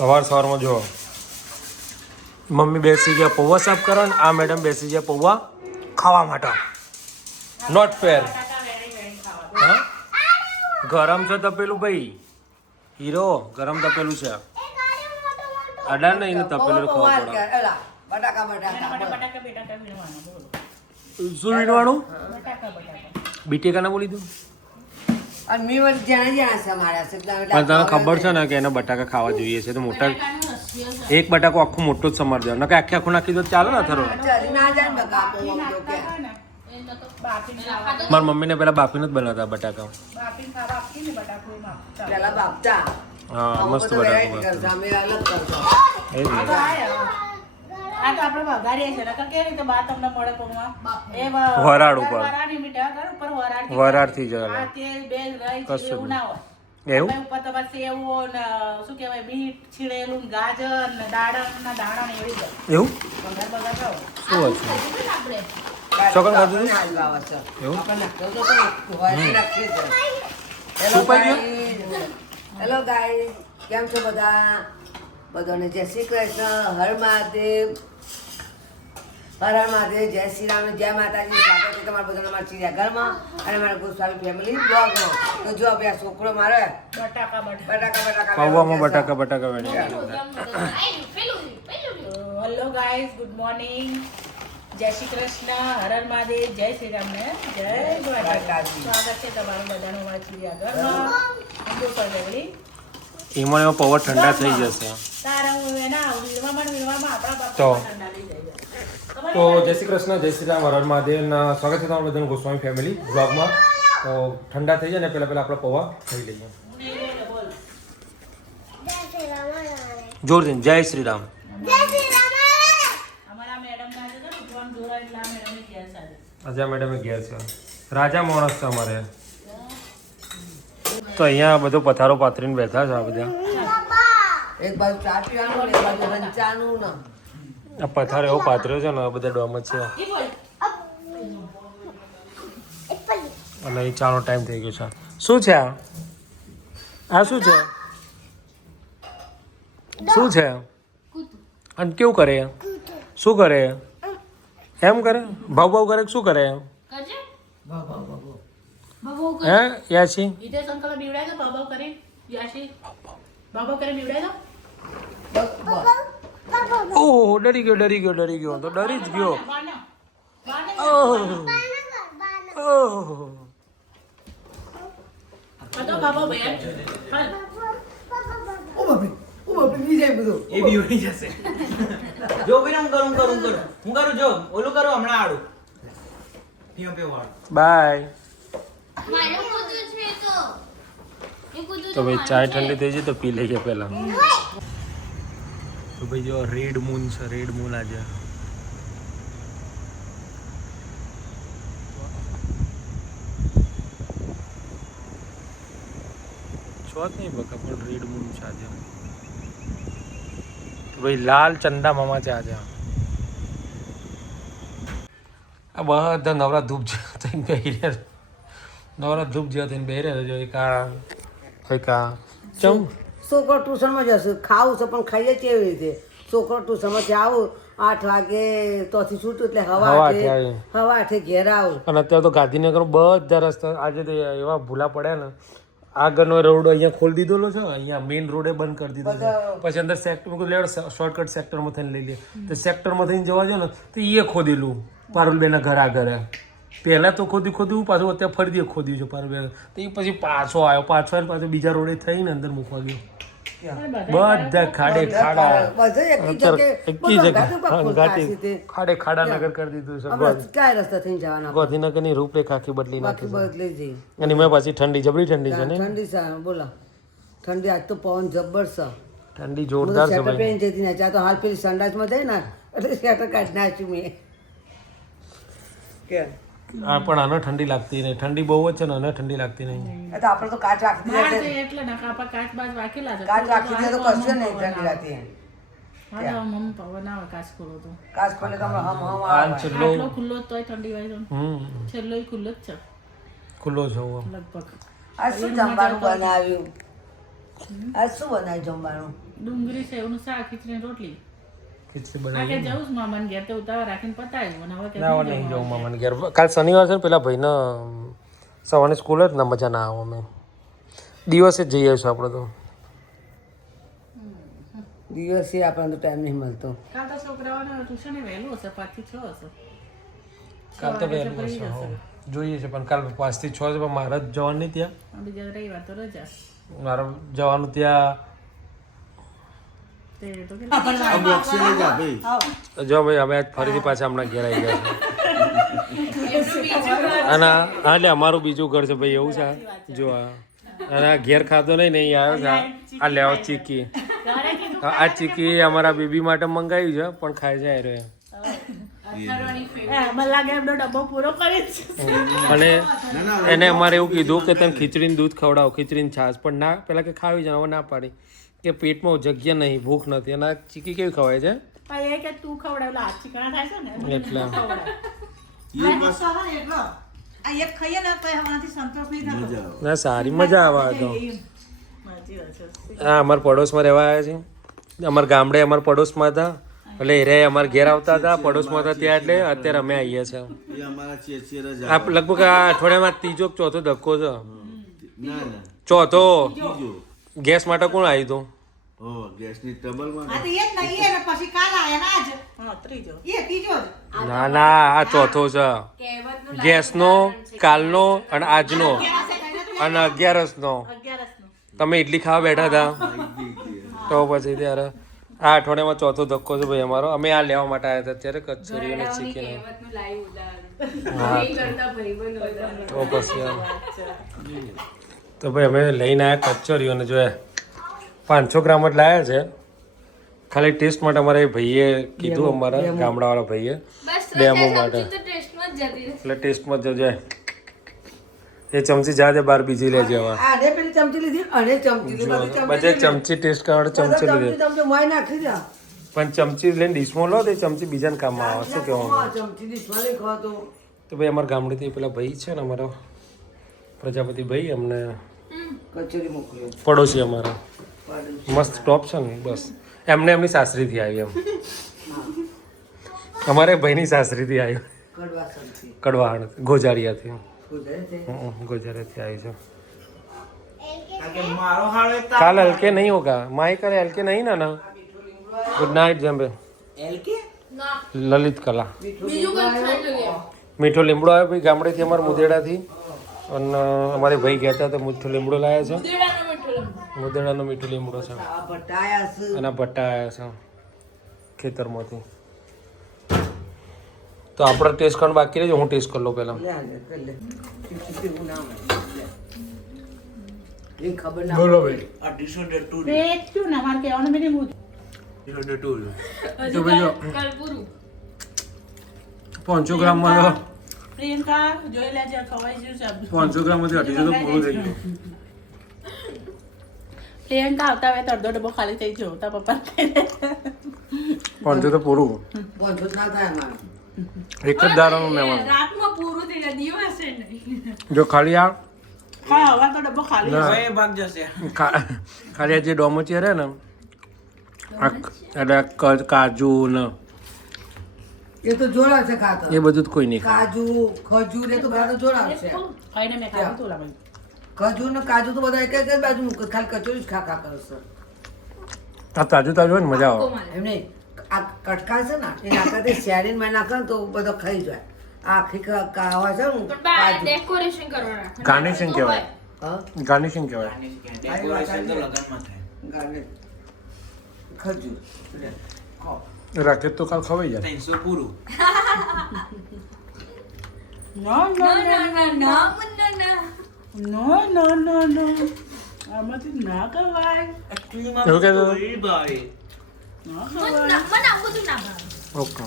સવાર સવારમાં જો મમ્મી બેસી ગયા પૌવા સાફ કરો ને આ મેડમ બેસી ગયા પૌવા ખાવા માટે. નોટ ફેર હા? ગરમ છે તપેલું ભાઈ. હીરો ગરમ તપેલું છે. અડા ને એને તપેલું ખાવા પડે. બટાકા બટાકા શું વીણવાનું? બટાકા બટાકા. બીટેકા ના બોલી દઉં. પણ તને ખબર છે ને કે એને બટાકા ખાવા જોઈએ છે તો મોટા એક બટાકો આખું મોટું જ સમાર દેવાનું. કે આખે આખું નાખી દો તો ચાલે ને થરો મારા ના ને ને, મમ્મીને પેલા બાપીને જ બનાવતા બટાકા. બાફીને ખાવા આપીએ ને બટાકું એમાં ચાલે. પેલા બાપતા હા મસ્ત બટાકો આ તો આપણે વઘારીએ નકર કેવી રીતે બા તમને મળે? એ વરાળ ઉપર. વરાળની મીઠા કરો, ઉપર વરાળથી વરાળથી જ કરે. આ તેલ, બેલ, જીરું ના હોય. એવું ઉપર તો પછી એવું શું કહેવાય બીટ છીણેલું ગાજર ને દાડમ ના દાણા ને એવું એવું બઘાર કરો. શું હતું ચોકન ખાધું હાલ. એવું પાઈ ગયું? guys. Hello કેમ છો બધા બધાને જય શ્રી કૃષ્ણ હર મહાદેવ હર મહાદેવ જય શ્રી રામ જય માતાજી. સ્વાગત છે તમારા બધાના મારા ચિડિયાઘરમાં અને મારા ગોસ્વામી ફેમિલી બ્લોગમાં. તો જો આ છોકરો મારે બટાકા બટાકા બટાકા બટાકા પૌવામાં બટાકા બટાકા વેણી hello guys good morning. Jai Shri Krishna. Har Har Mahadev. જય શ્રી રામ ને. જય દ્વારકાધીશ. સ્વાગત છે તમારું બધાનું અમારા ચિડિયાઘરમાં. અંબુ ફેમિલી એમાં એમાં પૌવા ઠંડા થઈ જશે. તારા હું એના વીણવામાં વીરવામાં વીણવામાં આપણા બાપા તો. ઠંડા થઈ જાય ખબર તો જય શ્રી કૃષ્ણ જય શ્રી રામ હર મહાદેવના સ્વાગત છે તમારું બધાનું ગોસ્વામી ફેમિલી બ્લોગમાં તો ઠંડા થઈ જાય ને પહેલાં પહેલાં આપણે પૌવા ખાઈ લઈએ. જોરથી જય શ્રી રામ. અજા મેડમ ઘેર છે રાજા માણસ છે અમારે. તો અહીંયા બધો પથારો પાથરીને બેઠા છે આ બધા. એક બાજુ ચા પીવાનું એક બાજુ રંચાનું ને. પથારો એવો પાથર્યો છે ને બધા ડોમ જ છે. અને એ ચાનો ટાઈમ થઈ ગયો છે. શું છે આ? આ શું છે? શું છે? અને કેવું કરે? શું કરે? એમ કરે? ભાવ ભાવ કરે શું કરે? હે યાસી? કરી. કરી બીવડાય તો? ઓહ ડરી ગયો ડરી ગયો ડરી ગયો તો ડરી જ ગયો બાને બાને ઓહ ઓહ આ તો બાબા ભાઈ હાલ ઓ બાપરે ઓ બાપરે બી જાય બધું એ બી ઉડી જશે જો ભાઈ હું કરું હું કરું હું કરું હું કરું જો ઓલું કરું હમણાં આડું પીઓ પીઓ વાળું બાય મારું કૂતરું છે તો એ કૂતરું તો ભાઈ ચાય ઠંડી થઈ જાય તો પી લઈએ પહેલા તો ભાઈ જો રેડ મૂન છે રેડ મૂન આજે. છોત નહીં બકા, પણ રેડ મૂન છે આજે. ભાઈ લાલ ચંદા મામા છે આજે. આ બધા નવરા ધૂપ જેવા થઈને બેહી રહ્યા. નવરા ધૂપ જેવા થઈને બેહી રહ્યા જો એક આ એક આ. ચમ. છોકરો ટ્યુશનમાં જશે. ખાવું છે પણ ખાઈએ કેવી રીતે? છોકરો ટ્યુશનમાંથી આવું આઠ વાગે તોથી છૂટું એટલે હવા હવા આઠે આઠે હવા આઠે ઘેર આવું. અને અત્યારે તો ગાંધીનગર બધા રસ્તા આજે તો એવા ભૂલા પડ્યા ને. આગળનો રોડ અહીંયા ખોલી દીધેલો છે અહીંયા મેઇન રોડે બંધ કરી દીધો છે. પછી અંદર સેક્ટર લેવડ શોર્ટકટ સેક્ટરમાં થઈને લઈ લે. તો સેક્ટરમાં થઈને જવા જો ને તો એ ખોદેલું પારુલબેના ઘર આગળ. પહેલા તો ખોદી ખોદ્યું પાછું અત્યારે ફરી દે ખોદ્યું છે પર તો એ પછી પાછો આવ્યો. પાછો આવીને પાછો બીજા રોડે થઈને અંદર મૂકવા ગયો. બધા ખાડે ખાડા. એકી જગ્યા. ખાડે ખાડા નગર કરી દીધું છે કયા રસ્તા થઈને જવાના. ગાંધીનગરની રૂપરેખા આખી બદલી નાખી બદલી અને મેં પાછી ઠંડી જબરી ઠંડી છે ને? ઠંડી છે બોલો. ઠંડી આજ તો પવન જબ્બર છે. ઠંડી જોરદાર છે ભાઈ. પહેરીને જતી ના ચા તો હાલ પેલી સંડાસમાં જાય ને એટલે સ્વેટર કાઢી નાખ્યું મેં. કે આ પણ આને ઠંડી લાગતી નહીં. ઠંડી બહુ જ છે ને આને ઠંડી લાગતી નહીં. એ તો આપણે તો કાચ રાખી દીધા. એટલે ના કાપા કાચ બાજ વાકેલા છે. કાચ રાખી દીધા તો કશું નહીં ઠંડી લાગતી હા કાચ ખોલો તો. કાચ ખોલે તો હમ હમ આ છેલ્લો ખુલ્લો જ તોય ઠંડી વાય તો. હમ. છેલ્લો ખુલ્લો જ છે. ખુલ્લો છે હું લગભગ. આજ શું જમવાનું બનાવ્યું? આજ શું બનાવ્યું જમવાનું? ડુંગળી સેવનું શાક ખીચડી રોટલી. ખીચડી બનાવી કે જવું જ ઘેર તો ઉતાવળ રાખીને પતાવ્યું અને હવે ના નહીં જવું મામાને ઘેર. કાલ શનિવાર છે ને પેલા ભાઈને સવારની સ્કૂલ જ ને મજા ના આવે અમે. દિવસે જ જઈ આવીશું આપણે તો. દિવસે આપણને તો ટાઈમ નહીં મળતો. કાલ તો છોકરાઓને ટ્યુશન વહેલું હશે પાંચથી છ હશે. કાલ તો વહેલું હશે હો. જોઈએ છે પણ કાલ પાંચથી છ છે પણ મારે જ જવાનું નહીં ત્યાં. બીજા રવિવાર તો રજા. મારે જવાનું ત્યાં જો ભાઈ અમે આજ ફરીથી પાછા હમણાં ઘેર આવી ગયા છે અને હા એટલે અમારું બીજું ઘર છે ભાઈ એવું છે જો આ. અને ઘેર ખાધો નહીં નહીં આવ્યો છે. આ. લેવો ચીકી આ ચીકી અમારા બેબી માટે મંગાવી છે પણ ખાઈ જાય રહ્યો એ, મને લાગે એમનો ડબ્બો પૂરો કરી જ અને એને અમારે એવું કીધું કે તમે ખીચડીને દૂધ ખવડાવો ખીચડીને છાશ પણ ના પેલા કે ખાવી જાવ હવે ના પાડી. કે પેટમાં જગ્યા નહીં ભૂખ નથી. અને આ ચીકી કેવી ખવાય છે? એ કે તું ખવડાવ ચીકણા થાય છે ને એટલે. ના સારી મજા આવે તો. હા અમારા પડોશમાં રહેવા આવ્યા છે. અમારા ગામડે અમારા પડોશમાં હતા. એટલે એ રે અમારા ઘેર આવતા હતા. પડોશમાં હતા ત્યાં એટલે અત્યારે અમે આવીએ છીએ. એ અમારા ચેચેર જ આ લગભગ આ અઠવાડિયામાં ત્રીજો ચોથો ધક્કો છે. ના ના. ચોથો. બીજું ગેસ માટે કોણ આવ્યું હતું? ઓ ગેસની ટ્રબલમાં હા ત્રીજો. ના ના આ ચોથો છે. ગેસનો કાલનો અને આજનો. અને અગિયારસનો. અગિયારસનું તમે ઇડલી ખાવા બેઠા હતા? તો પછી ત્યારે આ અઠવાડિયામાં ચોથો ધક્કો છે ભાઈ અમારો. અમે આ લેવા માટે આવ્યા હતા. ત્યારે કચોરી અને ચિકન. તો પછી. તો ભાઈ અમે લઈને આવ્યા કચોરીઓને જોયા. પાંચસો ગ્રામ જ લાયા છે. ખાલી ટેસ્ટ માટે અમારે એ ભાઈએ કીધું અમારા ગામડાવાળા ભાઈએ. ડેમો માટે. તો ટેસ્ટમાં જ એટલે ટેસ્ટમાં જજે. એ ચમચી જાજે બાર બીજી લેજે હવે આને પેલી ચમચી લીધી અને ચમચી લીધી બધે ચમચી ટેસ્ટ કરવા ચમચી ચમચી લીધી મોય નાખી દે. પણ ચમચી લઈને ડીશમાં લો તો એ ચમચી બીજાને કામમાં આવે શું કહેવાનું? ચમચી ડીશમાં નહીં ખાતો તો ભાઈ અમારા ગામડેથી પેલા ભાઈ છે ને અમારો પ્રજાપતિ ભાઈ અમને કચોરી મોકલ્યો પડોશી અમારા. મસ્ત ટોપ છે ને બસ. એમને એમની સાસરીથી આવી એમ. અમારે ભાઈની સાસરીથી આવી. કડવા કડવાહણ ગોજારિયાથી. ગોજારિયાથી? આવી છે. કાલ હલકે નહીં હોગા. માય કરે હલકે નહીં ના ના ગુડ નાઇટ જમ્બે લલિત કલા. મીઠો લીમડો આવ્યો ભાઈ ગામડેથી અમારા મુદેડાથી. અને અમારે ભાઈ ગયા હતા તો મીઠો લીમડો લાવ્યા છે. મુદેડાનો મીઠો લીમડો. છે. અને ભટ્ટા આવ્યા છે ખેતરમાંથી. તો આપણે ટેસ્ટ કરવાનું બાકી રહેજો હું ટેસ્ટ કરી લઉં પહેલાં. બોલો ભાઈ. ને કહેવાનું નહીં તો ભાઈ પાંચસો ગ્રામમાં તો પ્રિયંકા જોઈ લેજે ખવાઈ ગયું છે પાંચસો ગ્રામમાંથી અઢીસો તો પૂરું થઈ ગયું. પ્રિયંકા આવતા અડધો ડબ્બો ખાલી થઈ ગયો તા પપ્પા પાંચસો તો પૂરું. પહોંચો ના થાય અમારે એક જ દારાનું લેવાનું રાતમાં પૂરું થઈ જાય દિવસે નહીં. જો ખાલી આ ખાલી જે ડોમચી રે ને એટલે ક- કાજુ ને એ તો જોડાવશે ખાતર. એ બધું જ કોઈ નહીં કાજુ ખજૂર એ તો ખાતર જોડાવશે ખાઈને મેં ખાધું તો લાગે ખજૂર ને કાજુ તો બધા એક એક જ બાજુ મૂકે. ખાલી કચોરી જ ખા ખા કરશે આ તાજું તાજું હોય ને મજા આવે. એમ નહીં. આ કટકા છે ને એ નાખવાથી શેરીનમાં નાખે ને તો બધો ખાઈ જાય. આખી ક- કાવા છે ને ડેકોરેશન કરવાના. ગાર્નિશિંગ કહેવાય. હા? ગાર્નિશિંગ કહેવાય. ડેકોરેશન તો લગનમાં થાય. ગાર્નિશ. ખજૂર. રાખે તો કાલ ખવાઈ જાય ત્રણસો પૂરું નો નો ના ના ના ના ના નો નો નો નો આમાંથી ના ખવાય એવું કહેતો ભાઈ ના મને મને આવું બધું ના ભાવે ઓકે